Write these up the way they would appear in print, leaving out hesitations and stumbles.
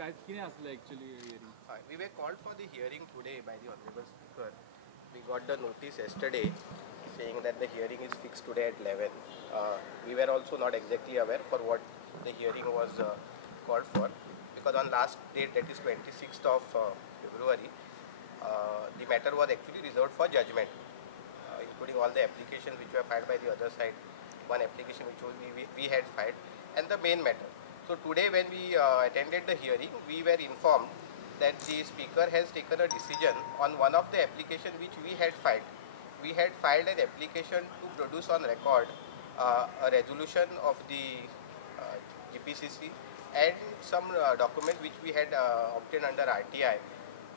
काय कितें आसलें actually hearing? We were called for the hearing today by the Honorable Speaker. We got the notice yesterday saying that the hearing is fixed today at 11. We were also not exactly aware for what the hearing was called for, because on last date, that is 26th of February, the matter was actually reserved for judgment, including all the applications which were filed by the other side, one application which we had filed, and the main matter. So today when we attended the hearing, we were informed that the speaker has taken a decision on one of the application which we had filed. We had filed an application to produce on record a resolution of the GPCC and some document which we had obtained under RTI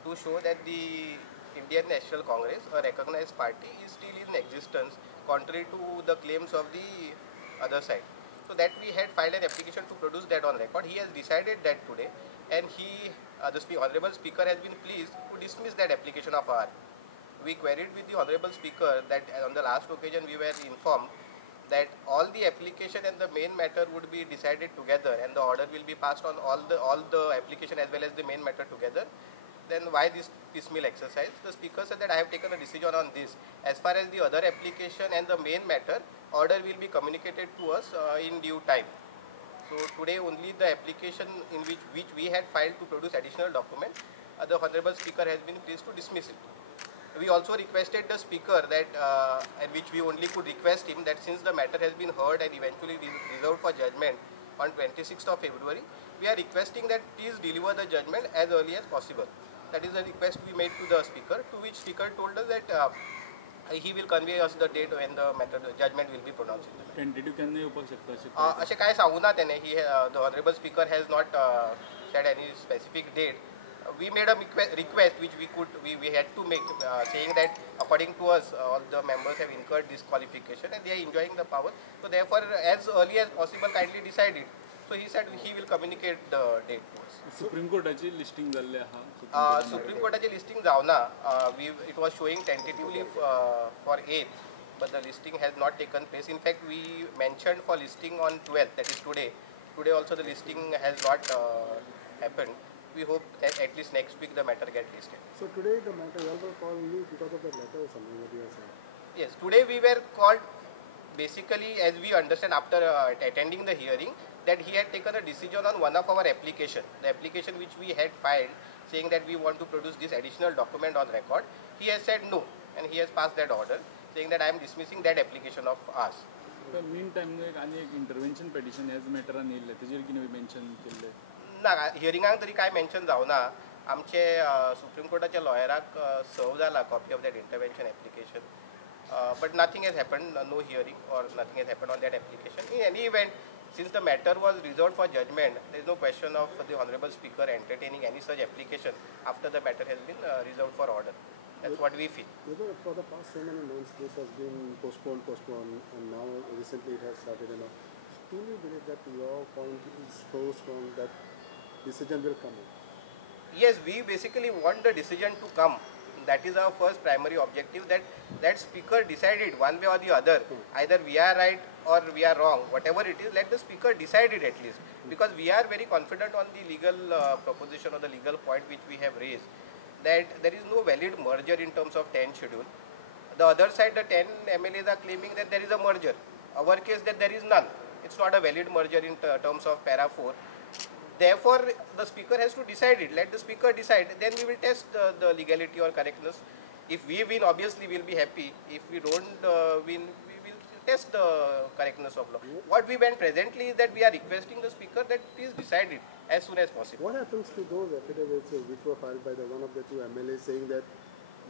to show that the Indian National Congress, a recognized party, is still in existence, contrary to the claims of the other side. So that we had filed an application to produce that on record. He has decided that today, and the Honorable Speaker has been pleased to dismiss that application of ours. We queried with the Honorable Speaker that on the last occasion we were informed that all the application and the main matter would be decided together, and the order will be passed on all the application as well as the main matter together. Then why this piecemeal exercise? The speaker said that I have taken a decision on this. As far as the other application and the main matter, order will be communicated to us in due time. So today only the application in which we had filed to produce additional document, the Honorable Speaker has been pleased to dismiss it. We also requested the speaker that, and which we only could request him, that since the matter has been heard and eventually reserved for judgment on 26th of February, we are requesting that please deliver the judgment as early as possible. That is the request we made to the speaker, to which speaker told us that he will convey us the date when the matter, the judgment will be pronounced in the matter. Tentative केन्ना येवपाक शकता अशें काय? अशें काय सांगू ना तेणे. The Honorable Speaker has not said any specific date. We made a request which we had to make, saying that according to us, all the members have incurred disqualification and they are enjoying the power. So therefore, as early as possible, kindly decide it. So he said he will communicate the date to us. Supreme कोर्टाची listing जाल्लें आहा. Supreme Courtaची listing जावना. It was showing tentatively for 8th, but the listing has not taken place. In fact, we mentioned for listing on 12th, that is today. Today also the listing has not happened. We hope that at least next week the matter get listed. So today the matter you all were called only because of that letter or something that you are saying? Yes, today we were called basically, as we understand after attending the hearing, that he had taken a decision on one of our application, the application which we had filed, saying that we want to produce this additional document on record. He has said no, and he has passed that order, saying that I am dismissing that application of ours. Mean time एक आनी एक intervention petition ह्याच मॅटरान येयल्लें तेजेर कितें mention केल्लें? ना, हियरिंगाक तरी काय मेन्शन जावना. आमचे सुप्रीम कोर्टाच्या लॉयराक सर्व जाला copy of that intervention application, but nothing has happened, no hearing or nothing has happened on that application. In any event, since the matter was reserved for judgment, there is no question of the Honorable Speaker entertaining any such application after the matter has been reserved for order. That's what we feel. For the past so many months this has been postponed, and now recently it has started. Do you believe that your point is so strong that decision will come in? Yes, we basically want the decision to come. That is our first primary objective, that speaker decided one way or the other. Either we are right or we are wrong. Whatever it is, let the speaker decide it at least. Because we are very confident on the legal proposition or the legal point which we have raised, that there is no valid merger in terms of 10 schedule. The other side, the 10 MLAs are claiming that there is a merger. Our case, that there is none. It's not a valid merger in terms of para 4. Therefore, the speaker has to decide it. Let the speaker decide. Then we will test the legality or correctness. If we win, obviously we will be happy. If we don't win, we will test the correctness of law. What we want presently is that we are requesting the speaker that please decide it as soon as possible. What happens to those affidavits which were filed by one of the two MLAs saying that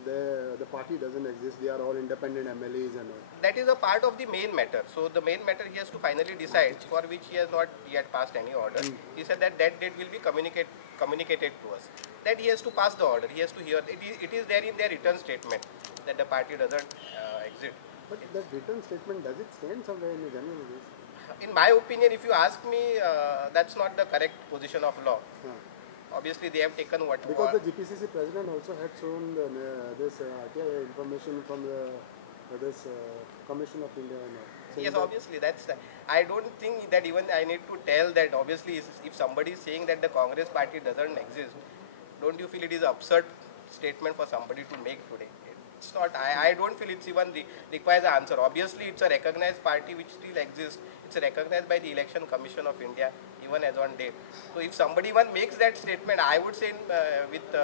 the party doesn't exist, they are all independent MLAs and all? That is a part of the main matter. So the main matter he has to finally decide, for which he has not yet passed any order. He said that date will be communicated to us. That he has to pass the order. He has to hear. It is there in their written statement that the party doesn't exist. But that written statement, does it stand somewhere in the general list? In my opinion, if you ask me, that's not the correct position of law. Obviously, they have taken what. Because the GPCC president also had shown this RTI information from this Commission of India. saying Yes, that obviously, I don't think that even I need to tell that. Obviously, if somebody is saying that the Congress party doesn't exist, don't you feel it is an absurd statement for somebody to make today? It's not. I don't feel it's even requires an answer. Obviously, it's a recognized party which still exists. It's recognized by the Election Commission of India even as on date. So if somebody even makes that statement, I would say with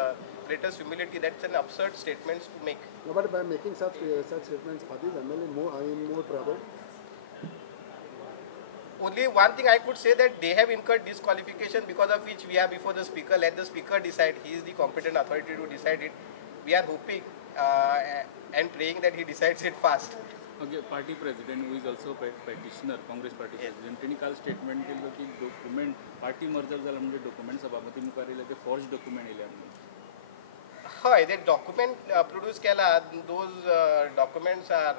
greatest humility, that's an absurd statement to make. no, but by making such statements, are these MLA are in more trouble? Only one thing I could say, that they have incurred disqualification, because of which we are before the speaker. Let the speaker decide. He is the competent authority to decide it. We are hoping and praying that he decides it fast. Okay party president who is also petitioner Congress party president त्यांनी काल statement केलं की document party merger झालं म्हणजे document सभापती मुखार येयले ते फॉर्ज डॉक्युमेंट येयले म्हणून हय, ते डॉक्युमेंट प्रोड्यूस केला. Those documents are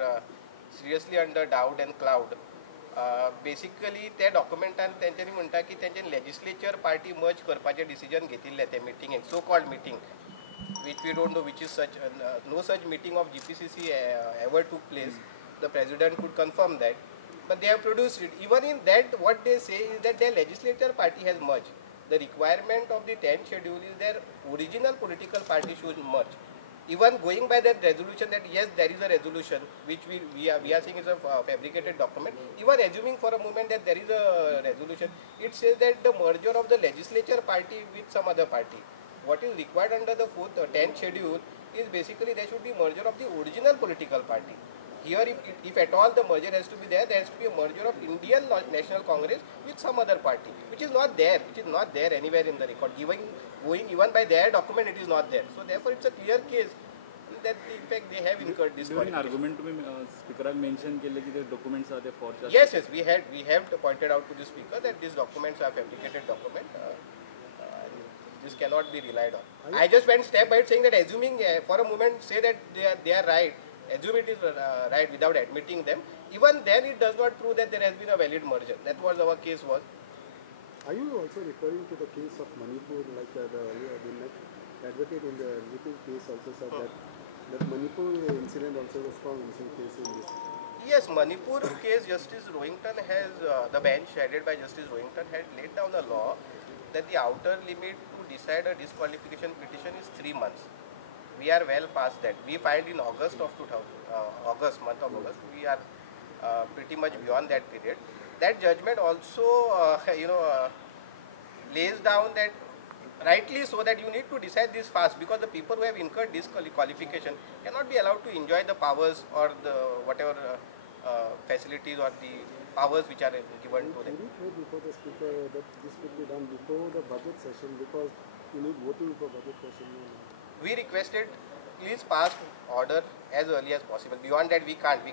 seriously under doubt and cloud. Basically त्या डॉक्युमेंटान तेंच्यांनी म्हणटा की तेंच्यानी लेजिस्लेचर पार्टी मर्ज करपाचें डिसिजन घेतिल्लें ते मिटिंगेक, so called meeting, which we don't know which is such. No such meeting of GPCC ever took place. The president could confirm that, but they have produced it. Even in that, what they say is that their legislature party has merged. The requirement of the 10th schedule is their original political party should merge. Even going by that resolution, that yes, there is a resolution which we are saying is a fabricated document. Even assuming for a moment that there is a resolution, it says that the merger of the legislature party with some other party. What is required under the 10th schedule is basically there should be merger of the original political party. Here, if at all the merger has to be there, there has to be a merger of Indian National Congress with some other party, which is not there anywhere in the record. Going even by their document, it is not there. So therefore, it's a clear case that in fact they have incurred this. During argument तुम्ही स्पीकराक mention केले की ते documents are ते forge Yes, we have pointed out to the speaker that these documents are fabricated document. This cannot be relied on. I just went step by saying that, assuming for a moment, say that they are right, assume it is right without admitting them. Even then, it does not prove that there has been a valid merger. That was our case was. Are you also referring to the case of Manipur, like the next advocate in the Manipur case also said that Manipur incident also was a strong innocent case in this? Yes, Manipur case, Justice Rohington has, the bench headed by Justice Rohington had laid down a law that the outer limit to decide a disqualification petition is 3 months. We are well past that. We filed in August of month of August. We are pretty much beyond that period. That judgment also, lays down that rightly so that you need to decide this fast, because the people who have incurred disqualification cannot be allowed to enjoy the powers or the whatever facilities or the powers which are given to them. Can you pray before the speaker that this could be done before the budget session, because you need voting for budget session? We requested, please pass order as early as possible. Beyond that, we can't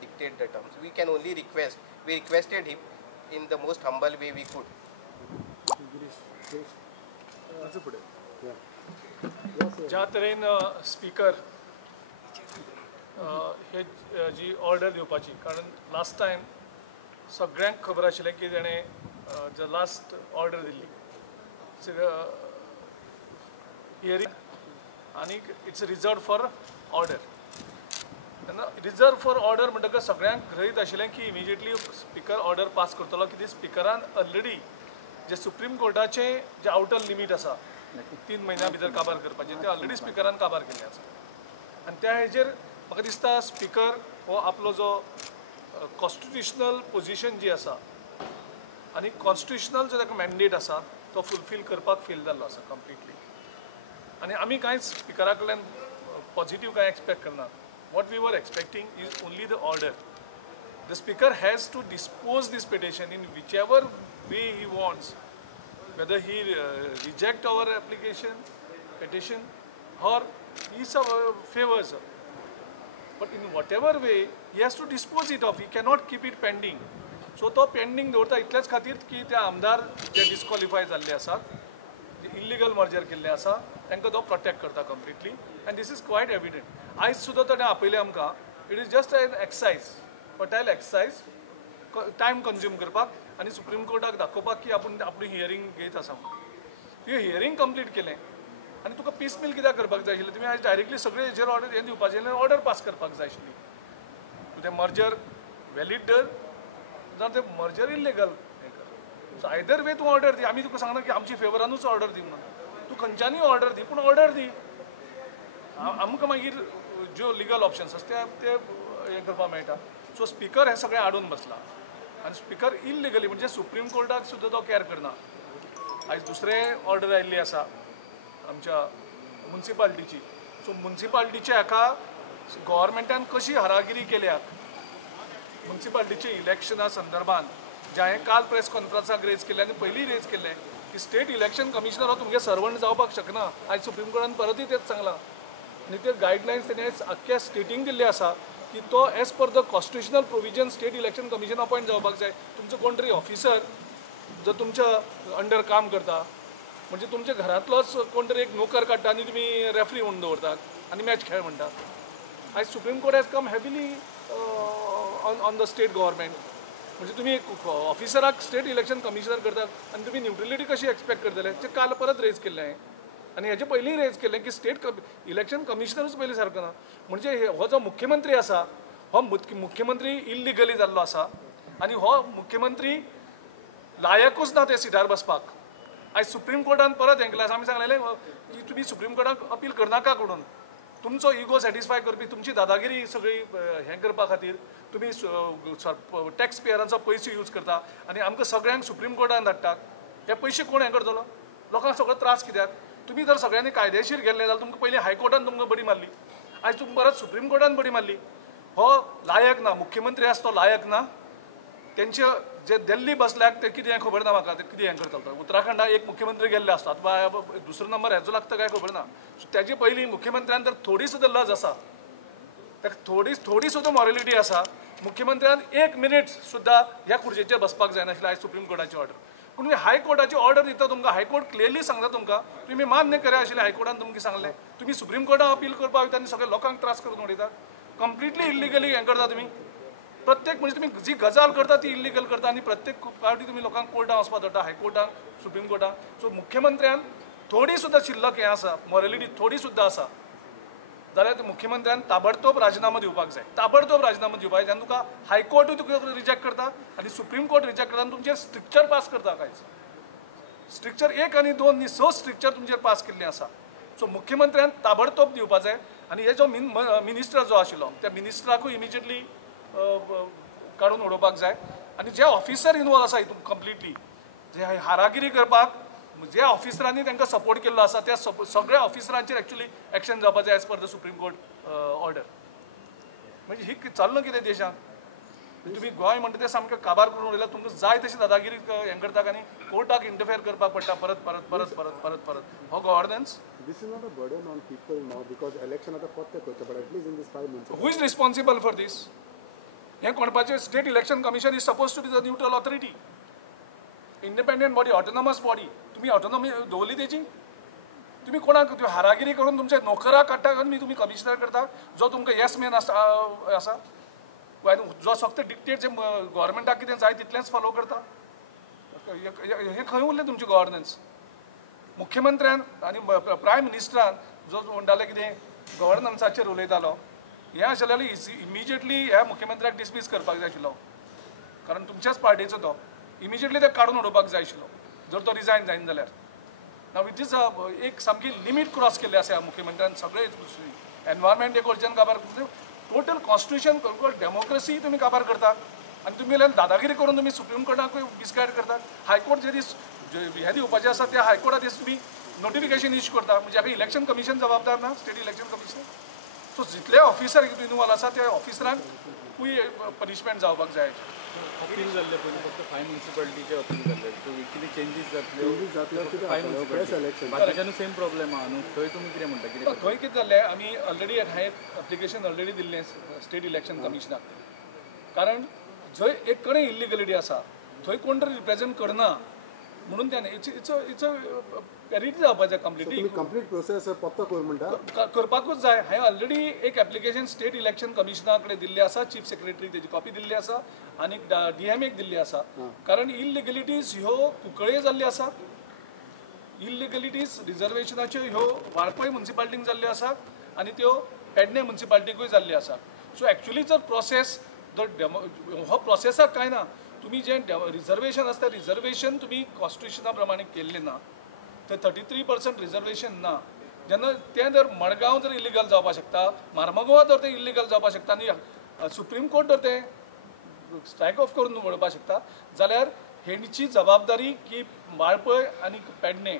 dictate the terms. We can only request. We requested him in the most humble way we could. Yeah. Yes, sir. ज्या तरेन speaker हे जी order दिवपाची, कारण last time सगळ्यांक खबर आशिल्लें की तेणें जो लास्ट ऑर्डर दिल्ली हियरींग, आनी इट्स रिजर्व फॉर ऑर्डर. तेन्ना रिजर्व फॉर ऑर्डर म्हणटकच सगळ्यांक गृहीत आशिल्लें की इमिजिएटली स्पीकर ऑर्डर पास करतलो, की स्पीकरान ऑलरेडी जे सुप्रीम कोर्टाचें जे आउटर लिमीट आसा 3 म्हयन्या भितर काबार करपाचें, तें ऑलरेडी स्पीकरान काबार केल्लें आसा. आनी त्या हेजेर म्हाका दिसता स्पीकर हो आपलो जो कॉन्स्टिट्युशनल पोजिशन जी आसा आनी कॉन्स्टिट्युशनल जो ताका मॅन्डेट आसा तो फुलफील करपाक फेल जाल्लो आसा कंप्लिटली. आनी आमी कांयच स्पीकरा कडल्यान पॉझिटीव कांय एक्सपेक्ट करना. What we were expecting is only the order. The speaker has to dispose these petition in which ever way he wants, whether he reject our petition or he favors her. But in whatever way, he has to dispose it of. He cannot keep it pending. So तो pending दवरता इतलेच खातीर की ते आमदार जे disqualify जाल्ले आसात, जे illegal merger केल्ले आसा, तांकां तो प्रोटेक्ट करता completely. And this is quite evident. आयज सुद्दां ताणें आपयलें आमकां, it is just an exercise, fertile exercise time consume करपाक आनी सुप्रीम कोर्टाक दाखोवपाक की आपूण आपली हियरींग घेत आसा. तुवें हियरींग कंप्लीट केलें आनी तुका पीस मिल कित्याक करपाक जाय आशिल्लें? तुवें आयज डायरेक्टली सगळे हेजेर ऑर्डर दिवपाचें, ऑर्डर पास करपाक जाय आशिल्ली. तें मर्जर वॅलीड धर जाल्यार ते मर्जर इल्लिगल. सो आयदर वे तूं ऑर्डर दी. आमी तुका सांगना की आमची फेवरानूच ऑर्डर दी म्हणून. तूं खंयच्यानी ऑर्डर दी पूण ऑर्डर दी. आमकां मागीर ज्यो लिगल ऑप्शन्स आसा ते हें करपाक मेळटा. सो स्पिकर हें सगळें हाडून बसला आनी स्पिकर इल्लिगली म्हणजे सुप्रीम कोर्टाक सुद्दां तो कॅर करना. आयज दुसरें ऑर्डर आयिल्ली आसा आमच्या मुन्सिपालिटीची. सो मुन्सिपालिटीच्या हाका गव्हर्मेंटान कशी हारागिरी केल्या मुन्सिपालिटीच्या इलेक्शना संदर्भात जे हांवें काल प्रेस कॉन्फरन्साक रेज केल्लें आनी पयलीं रेज केल्लें की स्टेट इलेक्शन कमिशनर हो तुमगे सर्वंट जावपाक शकना. आयज सुप्रीम कोर्टान परतूय तेच सांगलां आनी ते गायडलायन्स तेणे आख्या स्टेटींक दिल्ले आसा की तो as per the constitutional provision state election commission appoint जावपाक जाय. तुमचो कोण तरी ऑफिसर जो तुमच्या अंडर काम करता म्हणजे तुमच्या घरांतलोच कोण तरी एक नोकर काडटा आनी तुमी रेफरी म्हणून दवरतात आनी मॅच खेळ म्हणटा. आयज supreme court has come heavily on the state government. म्हणजे तुमी ऑफिसराक स्टेट इलेक्शन कमिशनर करतात आनी तुमी न्यूट्रलिटी कशी एक्सपेक्ट करतले ते काल परत रेज केल्लें हांवें. आनी हेजे पयलीं रेज केल्लें की स्टेट इलेक्शन कमिशनरूच पयलीं सारको ना. म्हणजे हो जो मुख्यमंत्री आसा हो मुख्यमंत्री इल्लिगली जाल्लो आसा आनी हो मुख्यमंत्री लायकूच ना ते सिटार बसपाक. आयज सुप्रीम कोर्टान परत हें केलें आसा. आमी सांगलेलें की तुमी सुप्रीम कोर्टाक अपील करनाका करून तुमचो इगो सॅटिस्फाय करपी तुमची दादागिरी सगळी हें करपा खातीर तुमी टॅक्स पेयरांचो पयसो यूज करता आनी आमकां सगळ्यांक सुप्रीम कोर्टान धाडटात. हे पयशे कोण हें करतलो? लोकांक सगळो त्रास कित्याक? तुमी जर सगळ्यांनी कायदेशीर गेल्ले जाल्यार तुमकां पयलीं हायकोर्टान तुमकां बडी मारली. आयज तुमकां परत सुप्रीम कोर्टान बडी मारली. हो लायक ना. मुख्यमंत्री आसा तो लायक ना. तेंचे जे दिल्ली बसल्याक ते कितें हें खबर ना म्हाका ते कितें हें करतलो. उत्तराखंडाक एक मुख्यमंत्री गेल्ले आसतात वा दुसरो नंबर हेजो लागता काय खबर ना. तेजे पयलीं मुख्यमंत्र्यान तर थोडी सुद्दां लज आसा ताका थोडी सुद्दां मॉरलिटी आसा. मुख्यमंत्र्यान 1 मिनीट सुद्दां ह्या खुर्चेचेर बसपाक जायनाशिल्लें आयज सुप्रीम कोर्टाची ऑर्डर. पूण तुमी हायकोर्टाची ऑर्डर दिता तुमकां हायकोर्ट क्लियरली सांगता तुमकां तुमी मान्य करा आशिल्लें हायकोर्टान तुमकां सांगलें. तुमी सुप्रीम कोर्टाक अपील करपाक वयता आनी सगळ्या लोकांक त्रास करून उडयता. कंप्लिटली इल्लिगली हें करता तुमी. प्रत्येक म्हणजे तुमी जी गजाल करता ती इल्लिगल करता आनी प्रत्येक पावटी तुमी लोकांक कोर्टान वचपाक धाडटा हायकोर्टान सुप्रीम कोर्टान. सो मुख्यमंत्र्यान थोडी सुद्दां शिल्लक हें आसा मॉरलिटी थोडी सुद्दां आसा जाल्यार मुख्यमंत्र्यान ताबडतोब राजिनामा दिवपाक जाय. ताबडतोब राजिनामा दिवपाक जाय. आनी तुका हायकोर्टूय तुका रिजेक्ट करता आनी सुप्रीम कोर्ट रिजेक्ट करता आनी तुमचेर स्ट्रिक्चर पास करता. कांयच स्ट्रिक्चर 1 आनी 2 न्ही 6 स्ट्रिक्चर तुमचेर पास केल्लें आसा. सो मुख्यमंत्र्यान ताबडतोब दिवपाक जाय. आनी हे जो मिनिस्टर जो आशिल्लो त्या मिनिस्टराकूय इमिजिएटली काडून उडोवपाक जाय. आनी जे ऑफिसर इनवॉल्व आसा हितून कंप्लिटली जे हारागिरी करपाक जे ऑफिसरांनी तांकां सपोर्ट केल्लो आसा त्या सगळ्या ऑफिसरांचेर एक्चुअली एक्शन जावपाक जाय as per the supreme court order. म्हणजे ही चल्लां कितें देशांत? तुमी गोंय म्हणटा ते सामकें काबार करून उडयला. तुमकां जाय तशी दादागिरी हें करता आनी कोर्टाक इंटरफेर करपाक पडटा परत परत परत परत परत परत. हो governance. This is not a burden on people now because election आतां परते करचे but at least in this 5 months. Who is responsible for this? हें कोणपाचें state election commission is suppose to be the neutral authority. Independent body autonomous body. तुमी autonomy दवरली तेजी? तुमी कोणाक हारागिरी करून तुमचे नोकराक काडटा आनी तुमी कमिशनर करता जो तुमकां येस मॅन आसा जो फक्त डिक्टेट जे गव्हर्मेंटाक कितें जाय तितलेंच फॉलो करता. हें खंय उरलें तुमचें गव्हर्नन्स? मुख्यमंत्र्यान आनी प्रायम मिनिस्टरान जो म्हणटाले कितें गव्हर्नन्साचेर उलयतालो हें आशिल्लें इमिजिएटली ह्या मुख्यमंत्र्याक डिसमीस करपाक जाय आशिल्लो कारण तुमच्याच पार्टीचो तो. इमिजिएटली ते काडून उडोवपाक जाय आशिल्लो जर तो रिजायन जायना जाल्यार. नाव इट इज एक सामकी लिमीट क्रॉस केल्ली आसा ह्या मुख्यमंत्र्यान सगळे एनवायरमेंट एक वरच्यान काबार टोटल कॉन्स्टिट्युशन डेमोक्रेसी तुमी काबार करता आनी तुमी दादागिरी करून तुमी सुप्रीम कोर्टाकूय मिसगायड करता. हायकोर्ट जे दीस हे दिवपाचें आसा त्या हायकोर्टा दीस तुमी नोटिफिकेशन इश्यू करता म्हणजे हाका इलेक्शन कमिशन जबाबदार ना स्टेट इलेक्शन कमिशन. सो जितले ऑफिसर इनवॉल्व आसा त्या ऑफिसरांकूय पनिशमेंट जावपाक जाय. अपील जाल्ले पयलीं फक्त 5 म्युनिसिपालिटीचे अपील जाल्ले. सो कितें चेंजीस जातले कितें 5 म्युनिसिपालिटी बाकीच्यानू सेम प्रॉब्लेम आहा न्हू. थंय तुमी कितें म्हणटा कितें? थंय कितें जाल्लें आमी ऑलरेडी हांवें एप्लिकेशन ऑलरेडी दिल्लें स्टेट इलेक्शन कमिशनाक. कारण जंय एक कडेन इल्लिगलिटी आसा थंय कोण तरी रिप्रेझेंट करना म्हणून त्याने इट्स अ पॅरिटी जावपाचें कंप्लिटली. कंप्लीट प्रोसेस पत्तो कर म्हणटा करपाकूच जाय. हांवें ऑलरेडी एक एप्लिकेशन स्टेट इलेक्शन कमिशना कडेन दिल्लें आसा. चीफ सेक्रेटरी तेजी कॉपी दिल्ली आसा आनी DMAक दिल्ली आसा. कारण इल्लिगलिटीज ह्यो कुंकळे जाल्ली आसा. इल्लिगलिटीज रिजर्वेशनाच्यो ह्यो वाळपय म्युनिसिपालिटीक जाल्ल्यो आसा आनी त्यो पेडणे म्युनिसिपालिटीकूय जाल्ल्यो आसा. सो एक्चुअली जर प्रोसेस हो प्रोसेसाक काय ना तुम्ही जे रिजर्वेशन असता रिजर्वेशन तुम्ही कॉन्स्टिट्युशना प्रमाणे केल्ले ना तर 33% रिजर्वेशन ना जेन्ना तें जर मडगांव जर इलिगल जावपाक शकता मार्मगोवा जर ते इलिगल जावपाक शकता आनी सुप्रीम कोर्ट जर ते स्ट्रायक ऑफ करून उडोवपाक शकता जाल्यार हेंची जबाबदारी की वाळपय आनी पेडणे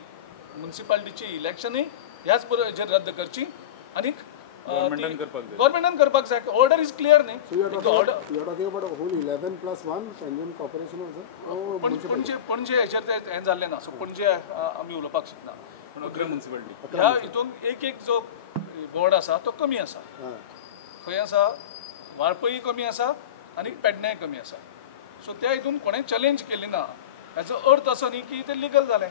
म्युनिसिपालिटीची इलेक्शनूय ह्याच हेजेर रद्द करची आनी गव्हर्मेंटान करपाक जाय ऑर्डर इज क्लियर न्ही So you are talking about a whole 11 plus 1 Pension Corporation also? Oh, Panaji हेचेर ते हें जाल्लें ना सो पणजे आमी उलोवपाक शकना पण 11 म्युनिसिपालिटी ह्या हितून एक जो बोर्ड आसा तो कमी आसा खंय आसा वाळपय कमी आसा आनी पेडण्याय कमी आसा सो त्या हितून कोणें चॅलेंज केली ना हेजो अर्थ असो न्ही की ते लिगल जालें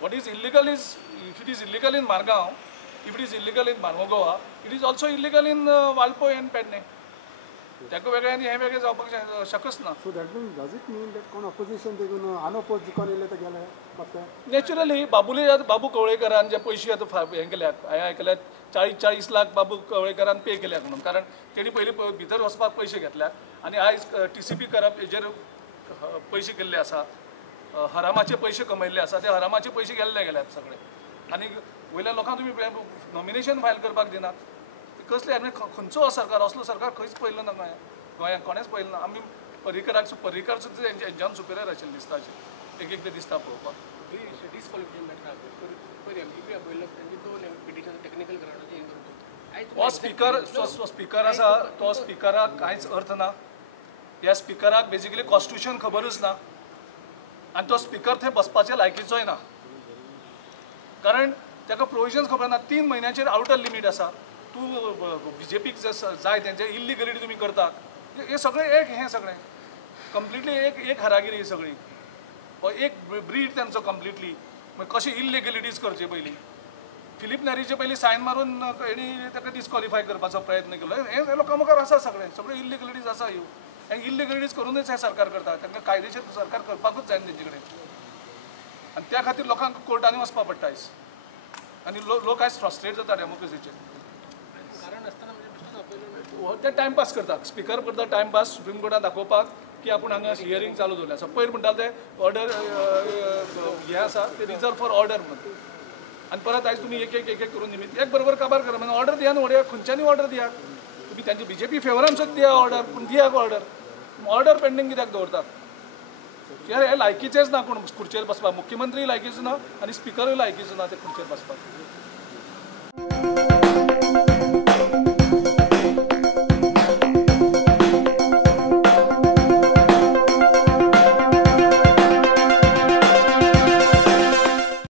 what is illegal is if it is illegal in Margao if it is illegal in Mormugao it is also illegal in Valpoi and Pernem ताका वेगळें आनी हें वेगळें जावपाक शकच ना so that means, does it mean that कोण opposition ते कोण unopposed जिखून येयले ते गेले फक्त नॅचरली बाबू कवळेकरान जे पयशे आतां हें केल्याक हांवें आयकल्यात 40 लाख बाबू कवळेकरान पे केल्याक म्हणून कारण तेणी पयलीं भितर वचपाक पयशे घेतल्यात आनी आयज TCP करप हेजेर पयशे केल्ले आसा हरामाचे पयशे कमयल्ले आसा ते हरामाचे पयशे गेल्यात सगळे आनी वयल्या लोकांक तुमी नॉमिनेशन फायल करपाक दिनात कसले आमी खंयचो सरकार असलो सरकार खंयच पयलो ना गोंयांत कोणेच पयलो ना आमी पर्रीकर सुद्दां हेंच्यान सुपेरियर आशिल्लें दिसता एक दिसता पळोवपाक हो स्पिकर आसा तो स्पिकराक कांयच अर्थ ना ह्या स्पिकराक बेजिकली कॉन्स्टिट्युशन खबरूच ना आनी तो स्पिकर थंय बसपाच्या लायकीचोय ना कारण ताका प्रोविजन्स खबर ना 3 म्हयन्याचेर आउटर लिमीट आसा तूं BJPक जाय तेंचे इल्लिगलिटी तुमी करतात हे सगळें हें सगळें कंप्लिटली एक हरागिरी ही सगळी हो एक ब्रीड तेंचो कंप्लिटली कशें इल्लिगलिटीज करचे पयलीं फिलीप नॅरीचे पयलीं सायन मारून हेणी ताका डिस्कॉलिफाय करपाचो प्रयत्न केलो हे लोकां मुखार आसा सगळे इल्लिगलिटीज आसा ह्यो हे इल्लिगलिटीज करूनच हे सरकार करता तांकां कायदेशीर सरकार करपाकूच जाय तेंचे कडेन आनी त्या खातीर लोकांक कोर्टांनी वचपाक पडटा आयज आनी लोक आयज फ्रस्ट्रेट जाता डेमोक्रेसीचेर ते टायमपास करतात स्पिकर करता टायमपास सुप्रीम कोर्टान दाखोवपाक की आपूण हांगा हियरींग चालू दवरलें आसा पयर म्हणटाले ते ऑर्डर हें आसा ते रिजर्व फॉर ऑर्डर म्हणून आनी परत आयज तुमी एक करून निमित्त एक बरोबर काबार करा म्हणजे ऑर्डर दिया न्हू वडया खंयच्यानी ऑर्डर दियात तुमी तांची BJP फेवरानसूच दिया ऑर्डर पूण दियाक ऑर्डर पेंडींग कित्याक दवरतात हे लायकीचेच ना कोण खुर्चेर बसपाक मुख्यमंत्री लायकीचो ना आनी स्पिकरूय लायकीचो ना ते खुर्चेर बसपाक